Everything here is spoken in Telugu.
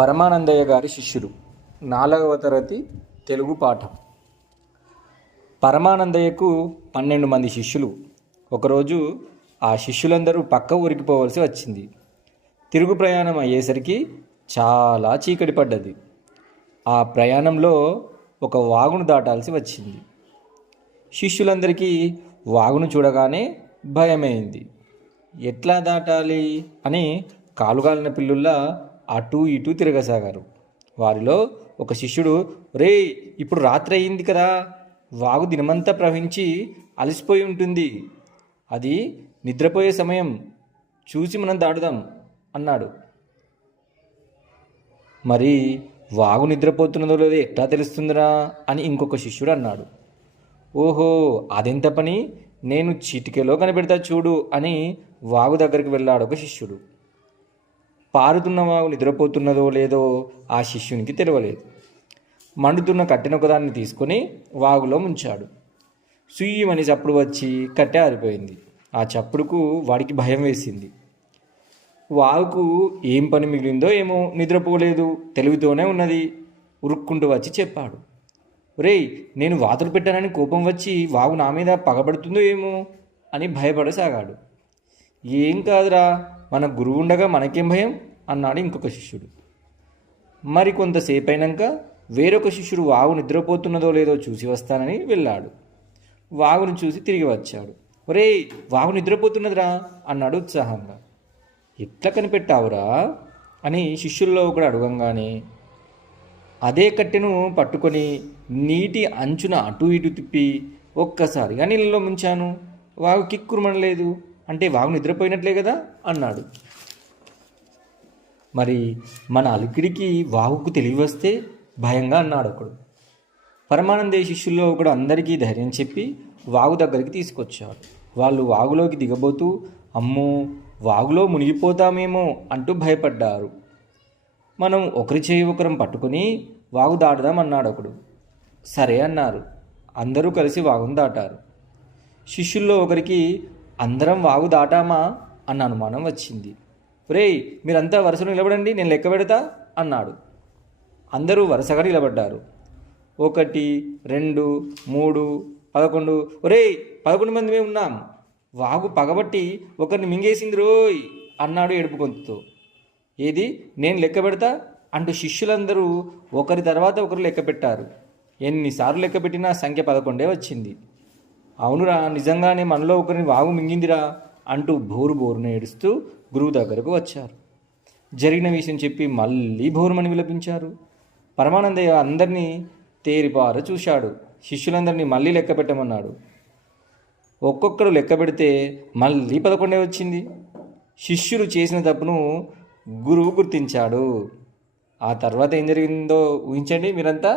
పరమానందయ్య గారి శిష్యుడు 4వ తరగతి తెలుగు పాఠం. పరమానందయ్యకు 12 మంది శిష్యులు. ఒకరోజు ఆ శిష్యులందరూ పక్క ఊరికి పోవలసి వచ్చింది. తిరుగు ప్రయాణం అయ్యేసరికి చాలా చీకటి పడ్డది. ఆ ప్రయాణంలో ఒక వాగును దాటాల్సి వచ్చింది. శిష్యులందరికీ వాగును చూడగానే భయమైంది. ఎట్లా దాటాలి అని కాలుగాలిన పిల్లుల్లా అటూ ఇటూ తిరగసాగారు. వారిలో ఒక శిష్యుడు, రే, ఇప్పుడు రాత్రి అయింది కదా, వాగు దినమంతా ప్రవహించి అలసిపోయి ఉంటుంది, అది నిద్రపోయే సమయం, చూసి మనం దాటుదాం అన్నాడు. మరి వాగు నిద్రపోతున్నదో లేదో ఎట్లా తెలుస్తుందిరా అని ఇంకొక శిష్యుడు అన్నాడు. ఓహో, అదెంత పని, నేను చిటికెలో కనిపెడతా చూడు అని వాగు దగ్గరికి వెళ్ళాడు ఒక శిష్యుడు. పారుతున్న వాగు నిద్రపోతున్నదో లేదో ఆ శిష్యునికి తెలియలేదు. మండుతున్న కట్టెన ఒకదాన్ని తీసుకొని వాగులో ముంచాడు. సుయ్యమని చప్పుడు వచ్చి కట్టె ఆరిపోయింది. ఆ చప్పుడుకు వాడికి భయం వేసింది. వాగుకు ఏం పని మిగిలిందో ఏమో, నిద్రపోలేదు, తెలివితోనే ఉన్నది. ఉరుక్కుంటూ వచ్చి చెప్పాడు, రేయ్, నేను వాతలు పెట్టానని కోపం వచ్చి వాగు నా మీద పగబడుతుందో ఏమో అని భయపడసాగాడు. ఏం కాదురా, మన గురువు ఉండగా మనకేం భయం అన్నాడు ఇంకొక శిష్యుడు. మరి కొంతసేపు అయినాక వేరొక శిష్యుడు వాగు నిద్రపోతున్నదో లేదో చూసి వస్తానని వెళ్ళాడు. వాగును చూసి తిరిగి వచ్చాడు. ఒరే, వాగు నిద్రపోతున్నదిరా అన్నాడు ఉత్సాహంగా. ఎట్లా కనిపెట్టావురా అని శిష్యుల్లో ఒకడు అడగంగానే, అదే కట్టెను పట్టుకొని నీటి అంచున అటు ఇటు తిప్పి ఒక్కసారిగా నీళ్ళలో ముంచాను, వాగు కిక్కురుమనలేదు, అంటే వాగు నిద్రపోయినట్లే కదా అన్నాడు. మరి మన అలికిడికి వాగుకు తెలివి వస్తే భయంగా అన్నాడు ఒకడు. పరమానందయ్య శిష్యుల్లో ఒకడు అందరికీ ధైర్యం చెప్పి వాగు దగ్గరికి తీసుకొచ్చాడు. వాళ్ళు వాగులోకి దిగబోతూ, అమ్మో, వాగులో మునిగిపోతామేమో అంటూ భయపడ్డారు. మనం ఒకరి చేయి ఒకరం పట్టుకొని వాగు దాటుదామన్నాడు ఒకడు. సరే అన్నారు. అందరూ కలిసి వాగును దాటారు. శిష్యుల్లో ఒకరికి అందరం వాగు దాటామా అన్న అనుమానం వచ్చింది. రేయ్, మీరంతా వరుసలో నిలబడండి, నేను లెక్క పెడతా అన్నాడు. అందరూ వరుసగా నిలబడ్డారు. 1, 2, 3, 11. ఒరేయ్, 11 మంది మేము ఉన్నాం, వాగు పగబట్టి ఒకరిని మింగేసింది రోయ్ అన్నాడు ఏడుపు గొంతుతో. ఏది, నేను లెక్క పెడతా అంటూ శిష్యులందరూ ఒకరి తర్వాత ఒకరు లెక్క పెట్టారు. ఎన్నిసార్లు లెక్క పెట్టినా సంఖ్య 11 వచ్చింది. అవునురా, నిజంగానే మనలో ఒకరిని వాగు మింగిందిరా అంటూ బోరున ఏడుస్తూ గురువు దగ్గరకు వచ్చారు. జరిగిన విషయం చెప్పి మళ్ళీ బోరుమని విలపించారు. పరమానందయ్య అందరినీ తేరిపార చూశాడు. శిష్యులందరినీ మళ్ళీ లెక్క పెట్టమన్నాడు. ఒక్కొక్కరు లెక్క పెడితే మళ్ళీ 11 వచ్చింది. శిష్యులు చేసిన తప్పును గురువు గుర్తించాడు. ఆ తర్వాత ఏం జరిగిందో ఊహించండి మీరంతా.